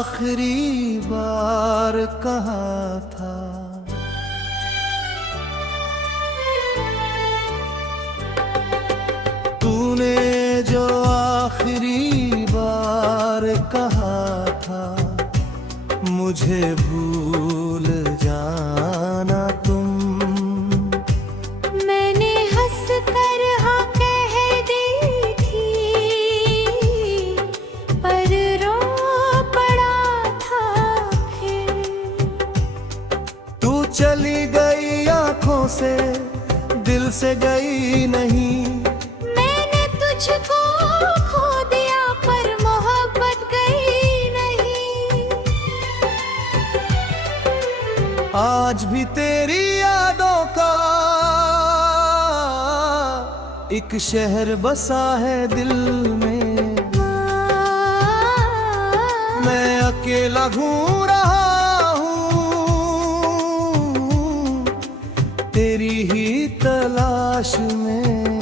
आखिरी बार कहा था, तूने जो आखिरी बार कहा था, मुझे भूल जाना तुम। मैंने हंस कर हाँ कह दी थी, पर रो पड़ा था फिर। तू चली गई आंखों से, दिल से गई नहीं। मैंने तुझको खो दिया पर मोहब्बत गई नहीं। आज भी तेरी यादों का एक शहर बसा है दिल में। मैं अकेला घूम रहा हूँ तेरी ही तलाश में।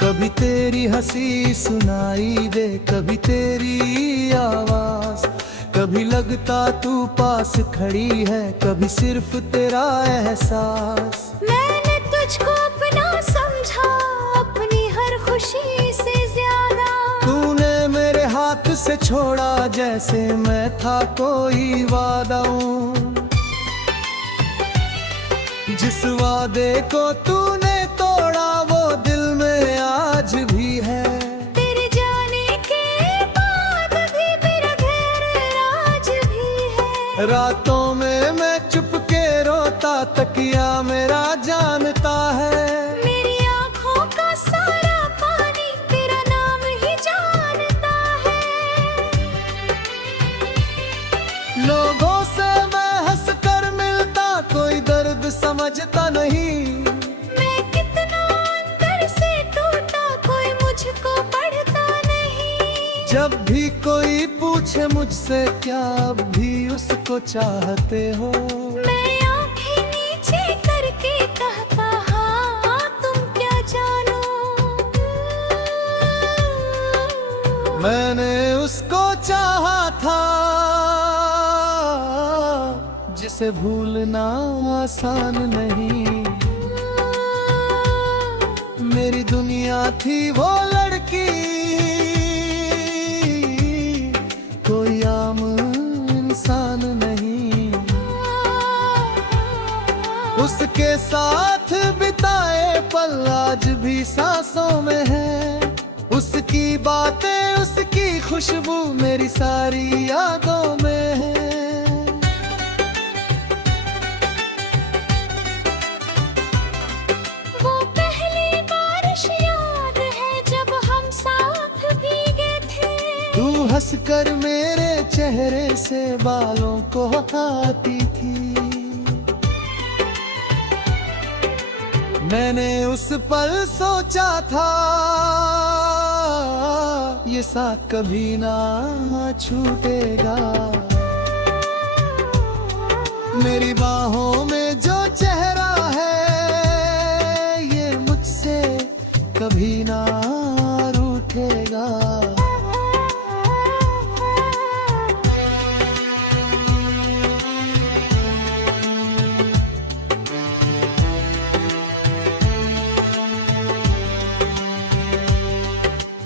कभी तेरी हंसी सुनाई दे, कभी तेरी आवाज, कभी लगता तू पास खड़ी है, कभी सिर्फ तेरा एहसास। मैंने तुझको अपना समझा, अपनी हर खुशी से ज्यादा। तूने मेरे हाथ से छोड़ा जैसे मैं था कोई वादा। जिस वादे को तूने तोड़ा वो दिल में आज भी है। तेरे जाने के बाद भी मेरा घर आज भी है। रातों में मैं चुपके रोता, तकिया मेरा जानता है। मेरी आँखों का सारा पानी तेरा नाम ही जानता है। लोगों से मैं हंस कर मिलता, कोई दर्द समझता नहीं। मैं कितना अंदर से टूटा, कोई मुझको पढ़ता नहीं। जब भी कोई पूछे मुझसे क्या अब भी उसको चाहते हो, मैं आँखें नीचे करके कहता हाँ तुम क्या जानो। मैंने उसको चाहा था जिसे भूलना आसान नहीं। मेरी दुनिया थी वो लड़की, कोई आम इंसान नहीं। उसके साथ बिताए पल आज भी सांसों में है। उसकी बातें, उसकी खुशबू मेरी सारी यादों में है। वो पहली बारिश याद है जब हम साथ भीगे थे। तू हंसकर मेरे चेहरे से बालों को हटाती थी। मैंने उस पल सोचा था ये साथ कभी ना छूटेगा। मेरी बाहों में जो चेहरा है ये मुझसे कभी ना रूठेगा।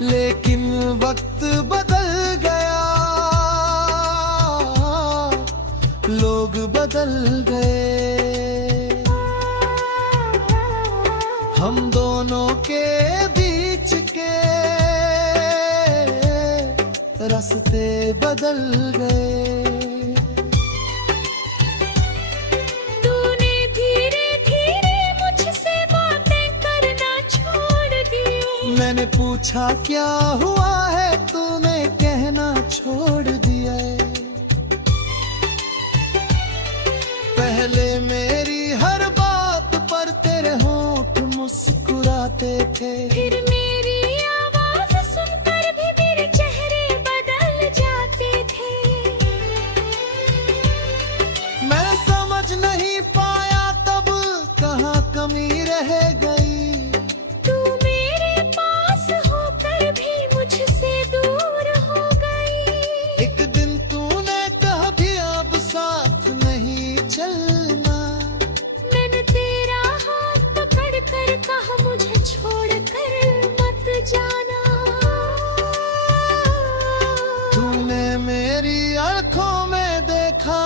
लेकिन वक्त बदल गया, लोग बदल गए। हम दोनों के बीच के रास्ते बदल गए। तूने धीरे धीरे मुझसे बातें करना छोड़ दी। मैंने पूछा क्या हुआ है, तूने कहना छोड़ दिया है। पहले मेरी हर बात पर तेरे होंठ मुस्कुराते थे। फिर मेरी आवाज सुनकर भी मेरे चेहरे बदल जाते थे। मैं समझ नहीं पाया तब कहाँ कमी रह गई। चलना। मैंने तेरा हाथ पकड़ कर कहा मुझे छोड़ कर मत जाना। तूने मेरी आंखों में देखा,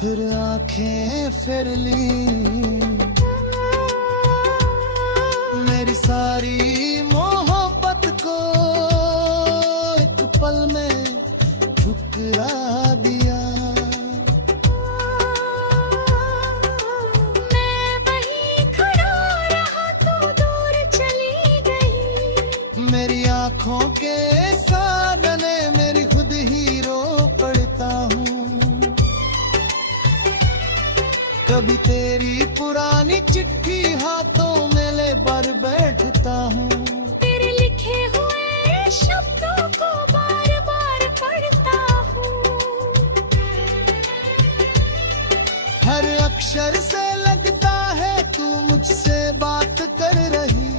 फिर आंखें फिर ली। मेरी सारी मोहब्बत को एक पल में ठुकरा दिया। मैं वहीं खड़ा रहा तो दूर चली गई। मेरी आंखों के सामने मेरी खुद ही रो पड़ता हूँ। कभी तेरी पुरानी चिट्ठी हाथों में ले बर बैठता हूँ। तेरे लिखे हुए शब्दों को बार बार पढ़ता हूँ। हर अक्षर से लगता है तू मुझसे बात कर रही।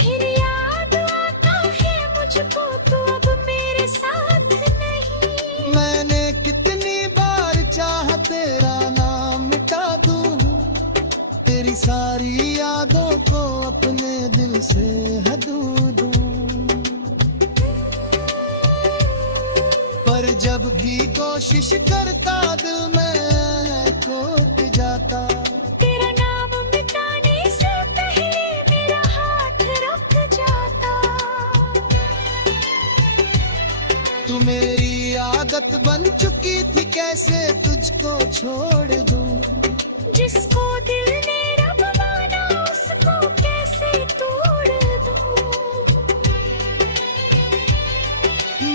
फिर याद आता है मुझको तू अब मेरे साथ नहीं। मैंने कितनी बार चाहा तेरा नाम मिटा दूं, तेरी सारी यादों को अपने दिल से हदू दूं। पर जब भी कोशिश करता दिल में खोट जाता। तेरा नाम मिटाने से पहले मेरा हाथ रुक जाता। तू मेरी आदत बन चुकी थी, कैसे तुझको छोड़ दूं। जिसको दिल ने रब माना उसको कैसे तोड़ दूं।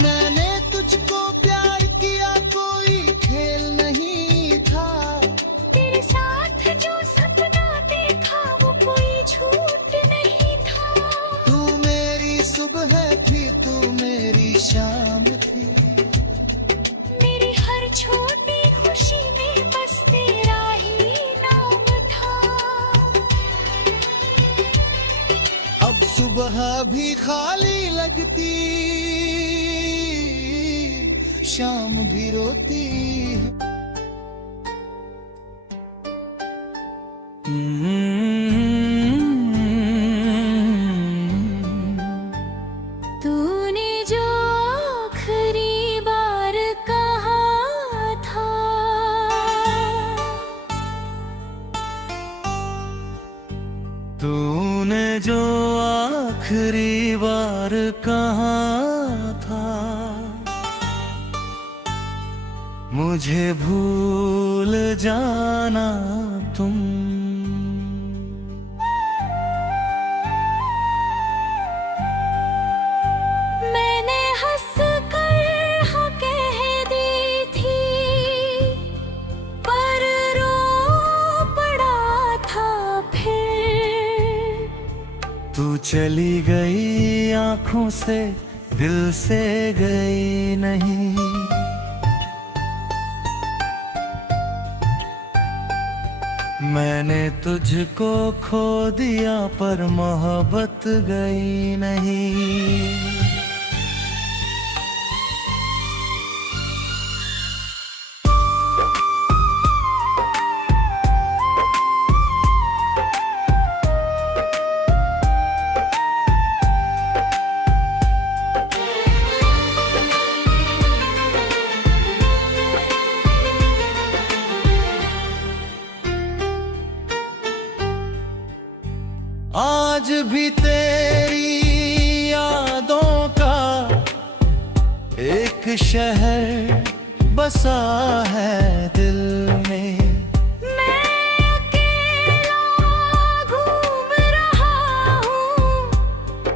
मैंने तुझको प्यार किया, कोई खेल नहीं था। तेरे साथ जो सपना देखा वो कोई झूठ नहीं था। तू मेरी सुबह थी, तू मेरी शाम थी। मेरी हर छोटी खुशी में बस तेरा ही नाम था। अब सुबह भी खाली लगती, शाम भी रोती है। तूने जो आखिरी बार कहा था, तूने जो आखिरी बार कहा था, मुझे भूल जाना तुम। मैंने हंस कर हाँ कह दी थी, पर रो पड़ा था फिर। तू चली गई आंखों से, दिल से गई नहीं। मैंने तुझको खो दिया पर मोहब्बत गई नहीं। आज भी तेरी यादों का एक शहर बसा है दिल में। मैं अकेला घूम रहा हूँ,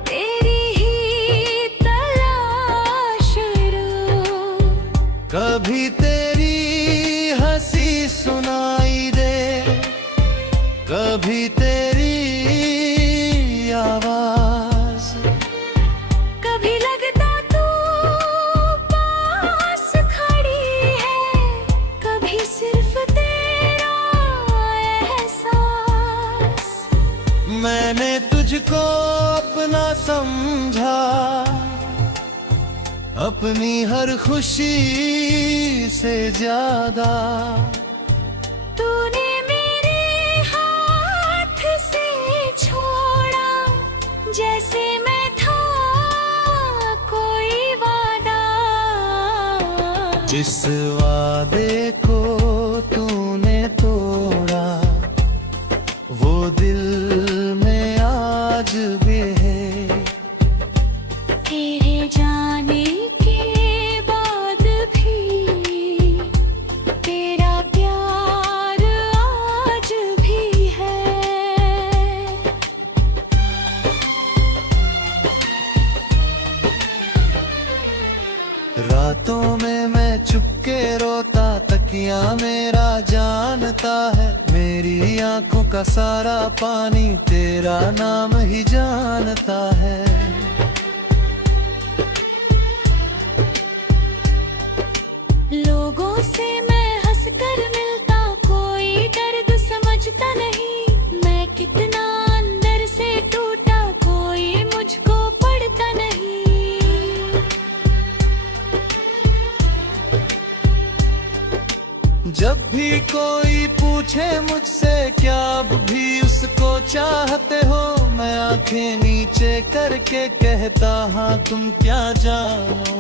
तेरी ही तलाश रो। कभी तेरी हंसी सुनाई दे, कभी तेरी आवाज। कभी लगता तू पास खड़ी है, कभी सिर्फ तेरा एहसास। मैंने तुझको अपना समझा, अपनी हर खुशी से ज्यादा तूने मेरे हाथ से छोड़ा, जैसे मैं था कोई वादा। जिस वादे को तूने तोड़ा वो दिल में आज भी है। तेरे जाने के बाद भी तेरा प्यार आज भी है। रातों में मैं चुपके रोता, तकिया मेरा जानता है। मेरी आंखों का सारा पानी तेरा नाम ही जानता है। लोगों से मैं हंसकर मिलता, कोई दर्द समझता नहीं। मैं कितना अंदर से टूटा, कोई मुझको पढ़ता नहीं। जब भी कोई पूछे मुझसे क्या अब भी उसको चाहते हो, मैं आंखें नीचे करके कहता हाँ तुम क्या जानो।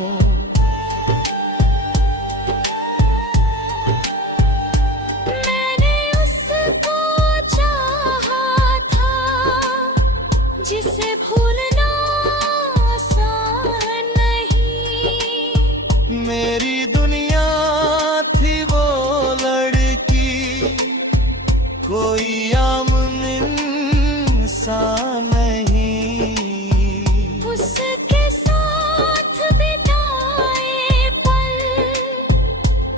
मैंने उसको चाहा था जिसे भूलना आसान नहीं। मेरी दुनिया थी वो लड़की, कोई आम इंसान नहीं। उसके साथ बिताए पल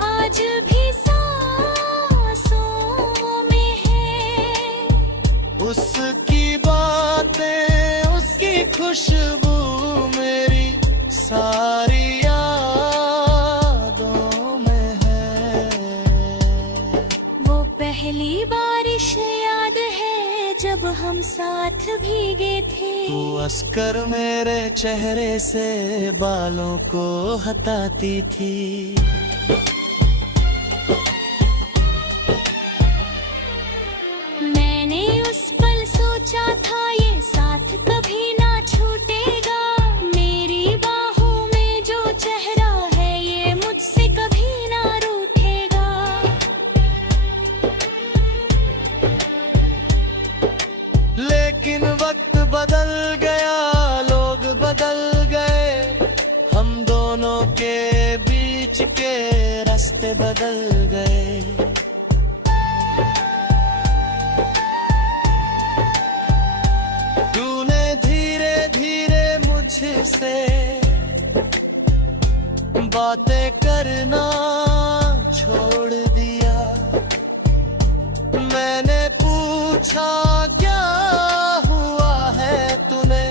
आज भी सांसों में है। उसकी बातें उसकी खुशबू मेरी सारी यादों में है। वो पहली बारिश याद है जब हम साथ भीगे थे। तू हंसकर मेरे चेहरे से बालों को हटाती थी। मैंने उस पल सोचा था ये साथ कभी ना छूटेगा। मेरी बाहों में जो चेहरा है ये मुझसे कभी ना रूठेगा। लेकिन वक्त बदल गया, लोग बदल गए, हम दोनों के बीच के रास्ते बदल गए। तूने धीरे धीरे मुझसे बातें करना छोड़ दिया। मैंने पूछा क्या हुआ है तूने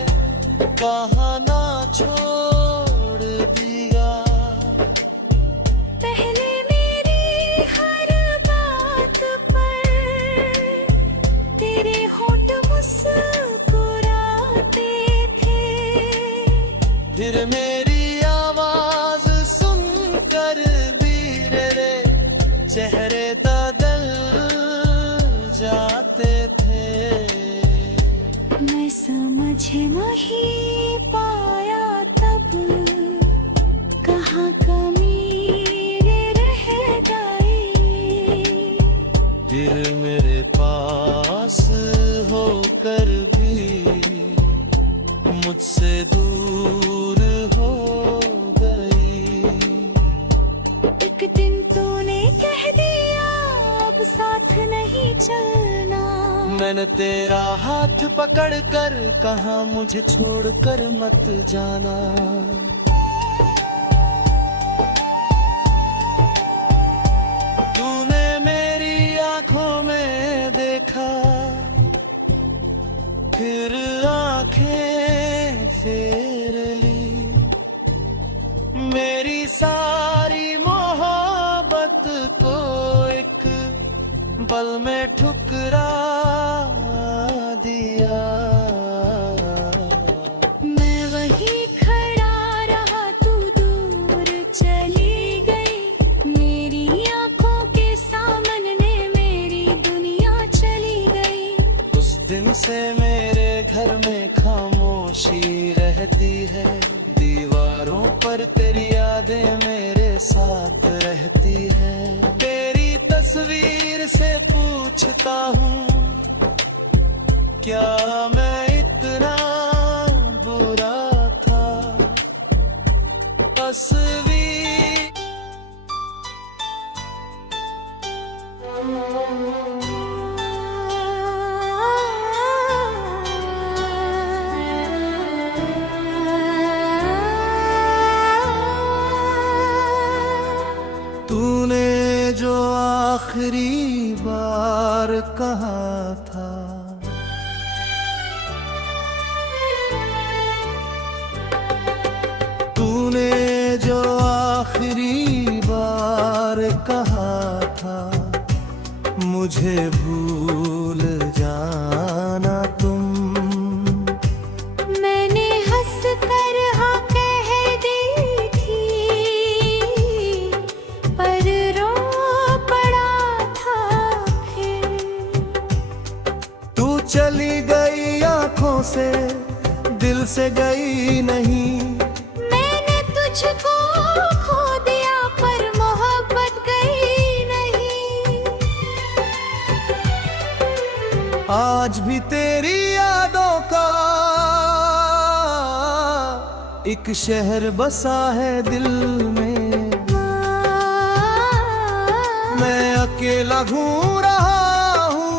कहाँ ना छोड़ दिया। पहले मेरी हर बात पर तेरे होंठ मुस्कुराते थे। फिर मेरी आवाज सुनकर भी तेरे चेहरे बदल जाते थे। मैं समझ नहीं पाया तब कहाँ कमी रह गई। फिर मेरे पास होकर भी मुझसे दूर हो गई। एक दिन तूने कह दिया अब साथ नहीं चलना। मैंने तेरा हाथ पकड़कर कहा मुझे छोड़कर मत जाना। तूने मेरी आंखों में देखा, फिर आंखें फेर ली। मेरी सारी मोहब्बत को एक पल में ठुकरा दिया। मैं वहीं खड़ा रहा, तू दूर से मेरे घर में खामोशी रहती है, दीवारों पर तेरी यादें मेरे साथ रहती है। तेरी तस्वीर से पूछता हूँ, क्या मैं इतना बुरा था? तस्वीर तूने जो आखिरी बार कहा था, तूने जो आखिरी बार कहा था, मुझे भूल जाना तुम। मैंने हंस कर हाँ कह दी थी, पर रो पड़ा था फिर। तू चली गई आंखों से, दिल से गई नहीं। मैंने तुझको खो दिया पर मोहब्बत गई नहीं। आज भी तेरी यादों का एक शहर बसा है दिल में। मैं अकेला घूम रहा हूँ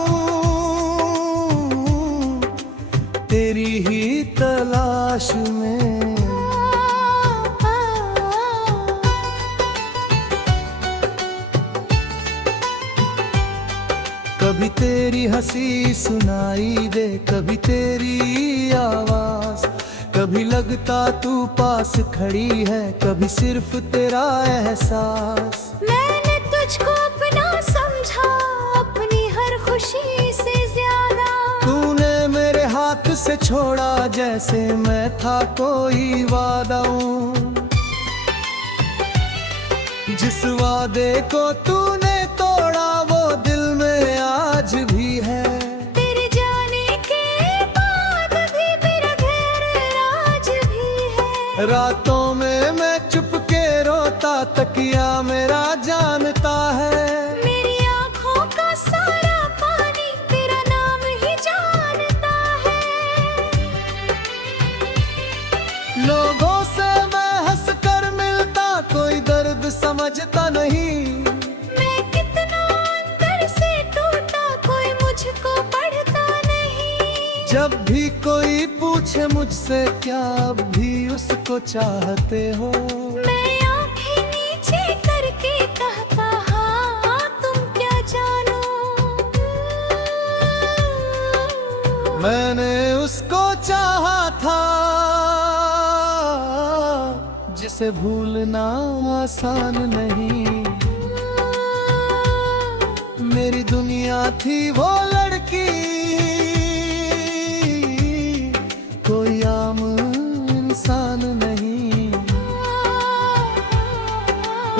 तेरी ही तलाश में। कभी तेरी हंसी सुनाई दे, कभी तेरी आवाज, कभी लगता तू पास खड़ी है, कभी सिर्फ तेरा एहसास। मैंने तुझको अपना समझा, अपनी हर खुशी से ज्यादा। तूने मेरे हाथ से छोड़ा जैसे मैं था कोई वादा। जिस वादे को तूने तोड़ा वो दिल में आज भी है। तेरे जाने के बाद भी मेरा घर आज भी है। रातों में मैं चुपके रोता, तकिया मेरा जानता है। मेरी आँखों का सारा पानी तेरा नाम ही जानता है। लोगों से मैं हंस कर मिलता, कोई दर्द समझता नहीं। मैं कितना अंदर से टूटा, कोई मुझको पढ़ता नहीं। जब भी कोई पूछे मुझसे क्या अब भी उसको चाहते हो, मैं आँखें नीचे करके कहता हाँ तुम क्या जानो। मैंने उसको चाहा था जिसे भूलना आसान नहीं। मेरी दुनिया थी वो लड़की, कोई आम इंसान नहीं।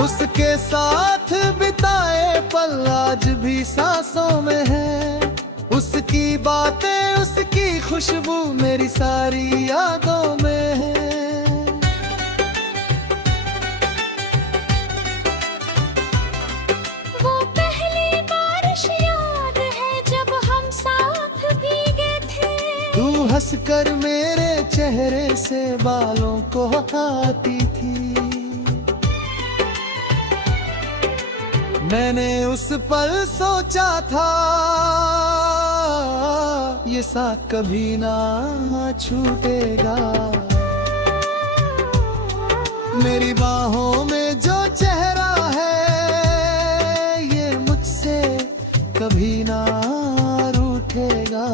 उसके साथ बिताए पल आज भी सांसों में है। उसकी बातें, उसकी खुशबू मेरी सारी यादों में है। वो पहली बारिश याद है जब हम साथ भीगे थे। तू हंसकर मेरे चेहरे से बालों को हटाती थी। मैंने उस पल सोचा था ये साथ कभी ना छूटेगा। मेरी बाहों में जो चेहरा है ये मुझसे कभी ना रूठेगा।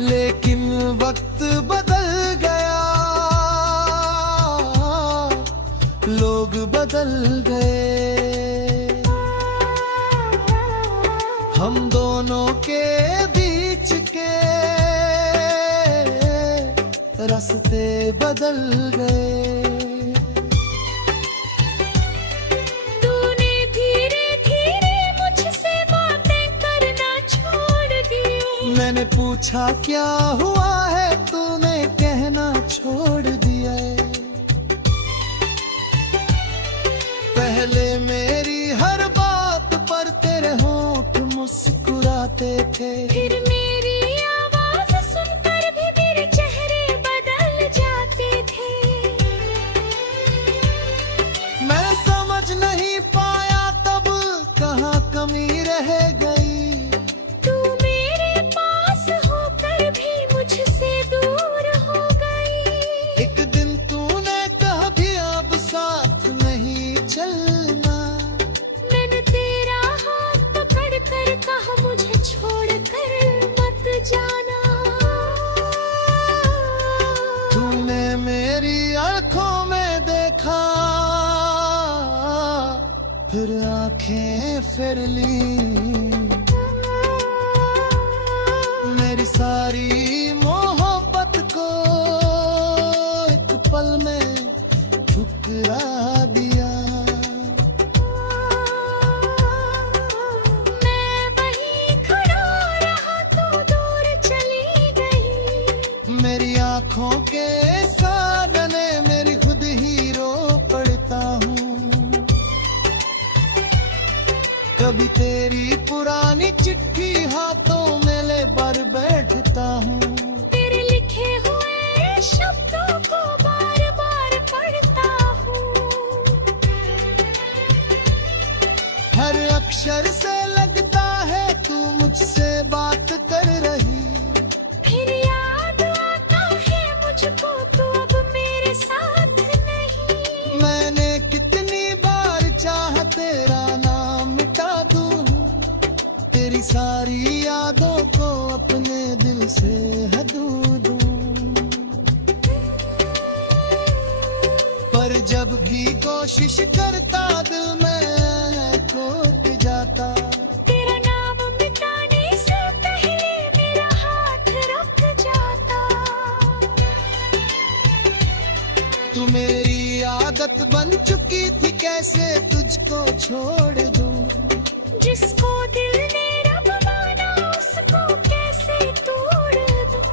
लेकिन वक्त बदल गया, लोग बदल गए। हम दोनों के बीच के रास्ते बदल गए। तूने धीरे धीरे मुझसे बातें करना छोड़ दी। मैंने पूछा क्या हुआ है, तूने कहना छोड़ दिया है। पहले मेरी हर बात पर तेरे होंठ मुस्कुराते थे, फिर मेरी आवाज सुनकर भी मेरे चेहरे बदल जाते थे। मैं समझ नहीं पाया तब कहाँ कमी रह गई। तू मेरे पास होकर भी मुझसे दूर हो गई। एक दिन तूने कहा भी अब साथ नहीं चलना। मैंने तेरा हाथ पकड़ कर कहा मुझे छोड़कर मत जाना। तूने मेरी आंखों में देखा, फिर आंखें फिर ली। मेरी सारी मोहब्बत को एक पल में ठुकरा दिया। मैं वहीं खड़ा रहा, तू दूर चली गई। मेरी आंखों के सामने मेरी खुद ही रो पड़ता हूँ। कभी तेरी पुरानी चिट्ठी हाथों में ले बार बैठता हूँ। तेरे लिखे हुए शब्दों को बार बार पढ़ता हूँ। हर अक्षर से लगता है तू मुझसे बात कर रही। फिर याद आता है मुझको तू अब मेरे साथ नहीं। मैंने कितनी बार चाहा तेरा नाम मिटा दूं, तेरी सारी यादों को अपने दिल से हदू दूं। पर जब भी कोशिश करता दिल में टूट जाता। तेरा नाम मिटाने से पहले मेरा हाथ रुक जाता। तू मेरी आदत बन चुकी थी, कैसे तुझको छोड़ दूं। जिसको दिल ने रब माना उसको कैसे तोड़ दूं।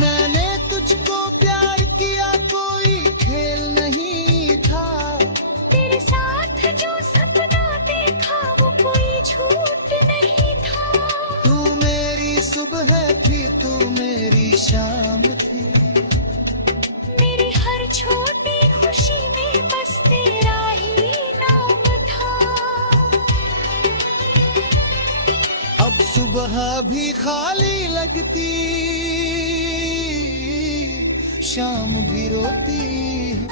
मैंने तुझको प्यार किया, कोई खेल नहीं था। तेरे साथ जो सपना देखा वो कोई झूठ नहीं था। तू मेरी सुबह थी, तू मेरी शाम थी। मेरी हर छोटी खुशी में बस तेरा ही नाम था। अब सुबह भी खाली लगती, शाम भी रोती है।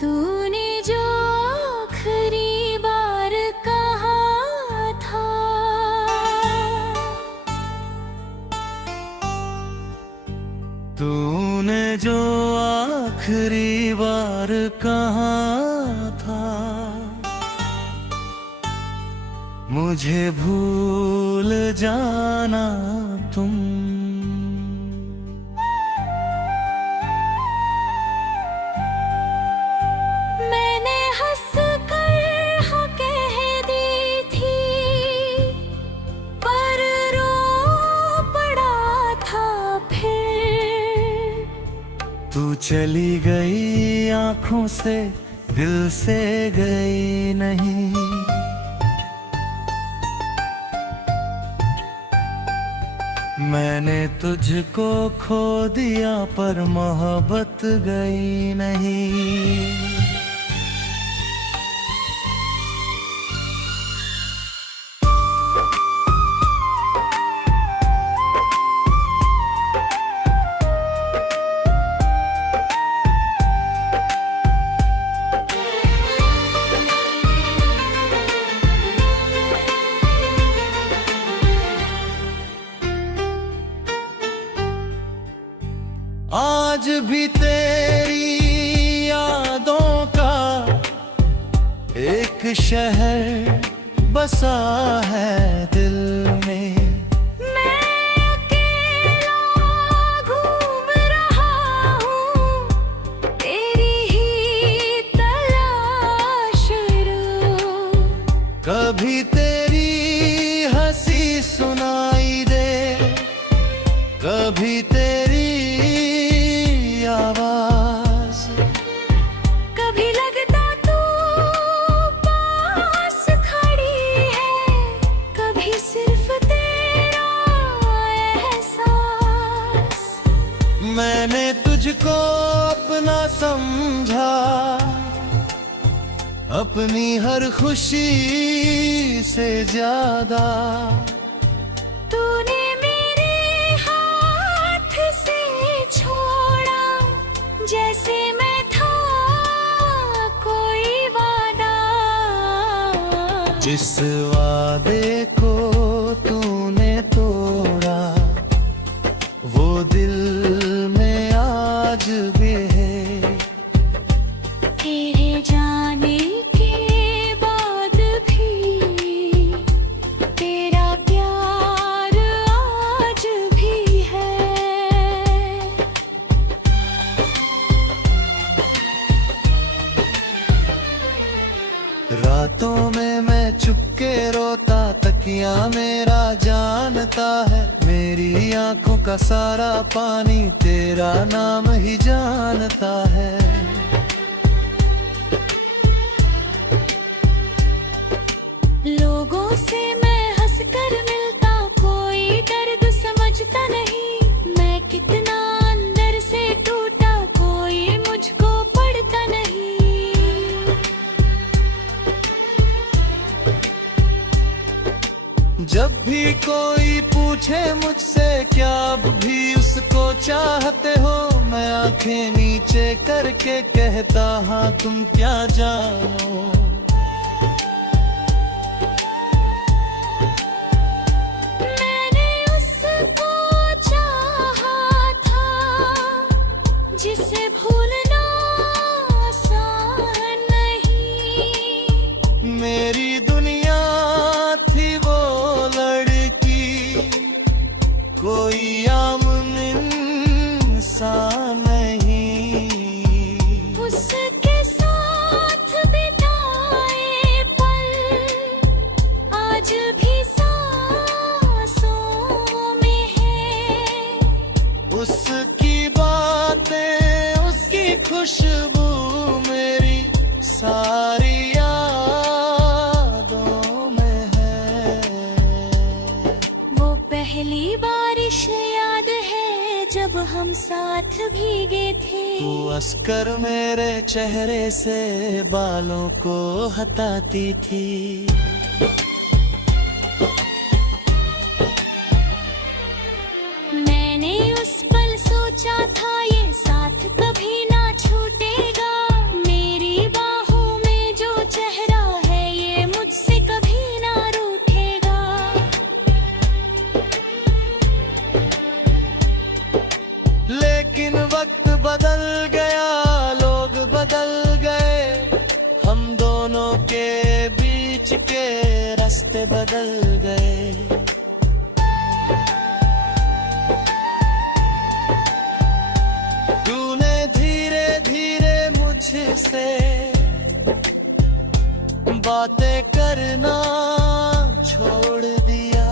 तूने जो आखिरी बार कहा था, तूने जो आखिरी बार कहा था, मुझे भूल जाना तुम। मैंने हंस कर हाँ कह दी थी, पर रो पड़ा था फिर। तू चली गई आंखों से, दिल से गई नहीं। मैंने तुझको खो दिया पर मोहब्बत गई नहीं। आज भी तेरी यादों का एक शहर बसा है दिल में। मैं अकेला घूम रहा हूँ, तेरी ही तलाश रो। कभी तेरी हंसी सुनाई दे, कभी तेरी आवाज, कभी लगता तू पास खड़ी है, कभी सिर्फ तेरा एहसास। मैंने तुझको अपना समझा, अपनी हर खुशी से ज्यादा। तूने मेरे हाथ से छोड़ा, जैसे मैं था कोई वादा। जिस वादे को तूने तोड़ा, वो दिल में आज भी है। तेरे जाने के बाद भी तेरा प्यार आज भी है। रातों में मैं चुपके रोता, तकिया मेरा जानता है। मेरी आंखों का सारा पानी तेरा नाम ही जानता है। लोगों से मैं हंसकर मिलता, कोई दर्द समझता नहीं। मैं कितना अंदर से टूटा, कोई मुझको पढ़ता नहीं। जब भी कोई पूछे मुझसे क्या अब भी उसको चाहते हो, मैं आंखें नीचे करके कहता हाँ तुम क्या जानो। मैंने उसको चाहा था, जिसे भूलना आसान नहीं। मेरी दुनिया थी वो लड़की, कोई आम इंसान नहीं। उसके साथ बिताए पल आज भी सांसों में है। उसकी बातें, उसकी खुशबू मेरी सारी यादों में है। वो पहली बारिश याद है जब हम साथ भीगे थे। तू हंसकर मेरे चेहरे से बालों को हटाती थी। मैंने उस पल सोचा था ये साथ कभी ना छूटेगा। मेरी बाहों में जो चेहरा है ये मुझसे कभी ना रूठेगा। लेकिन वक्त बदल गया, लोग बदल गए, हम दोनों के बीच के रास्ते बदल गए। तूने धीरे धीरे मुझसे बातें करना छोड़ दिया।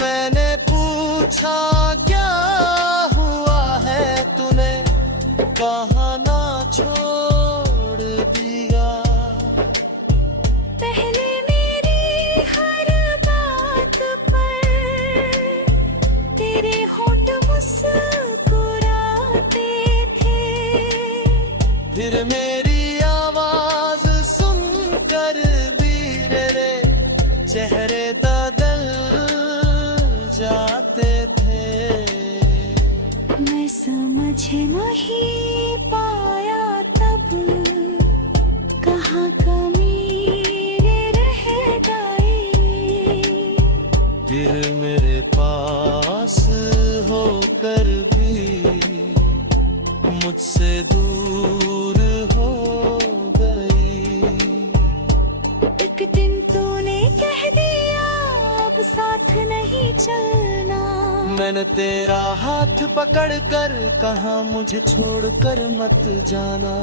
मैंने पूछा क्या हुआ है, तूने कहा ना छोड़ दिया। पहले मेरी हर बात पर तेरे होंठ मुस्कुराते थे। फिर मेरी आवाज सुनकर भी रे चेहरे बदल जाते थे। मैं समझ नहीं पाया तब कहाँ कमी रह गई। फिर मेरे पास होकर भी मुझसे दूर हो गई। मैंने तेरा हाथ पकड़ कर कहा मुझे छोड़कर मत जाना।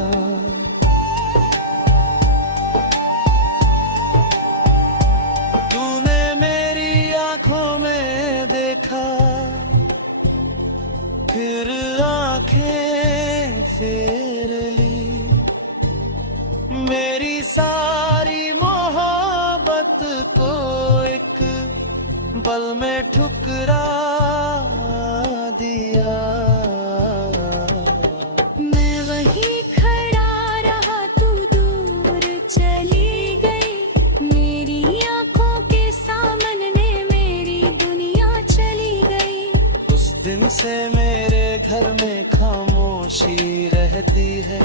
तूने मेरी आंखों में देखा, फिर आंखें फेर ली, मेरी सारी मोहब्बत को एक पल में ठुकरा दिया। मैं वहीं खड़ा रहा, तू दूर चली गई, मेरी आंखों के सामने मेरी दुनिया चली गई। उस दिन से मेरे घर में खामोशी रहती है,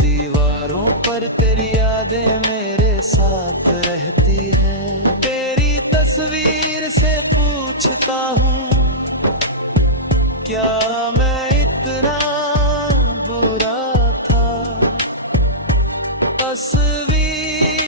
दीवारों पर तेरी यादें मेरे साथ रहती है। तेरी तस्वीर से पूछता हूँ, क्या मैं इतना बुरा था? तस्वीर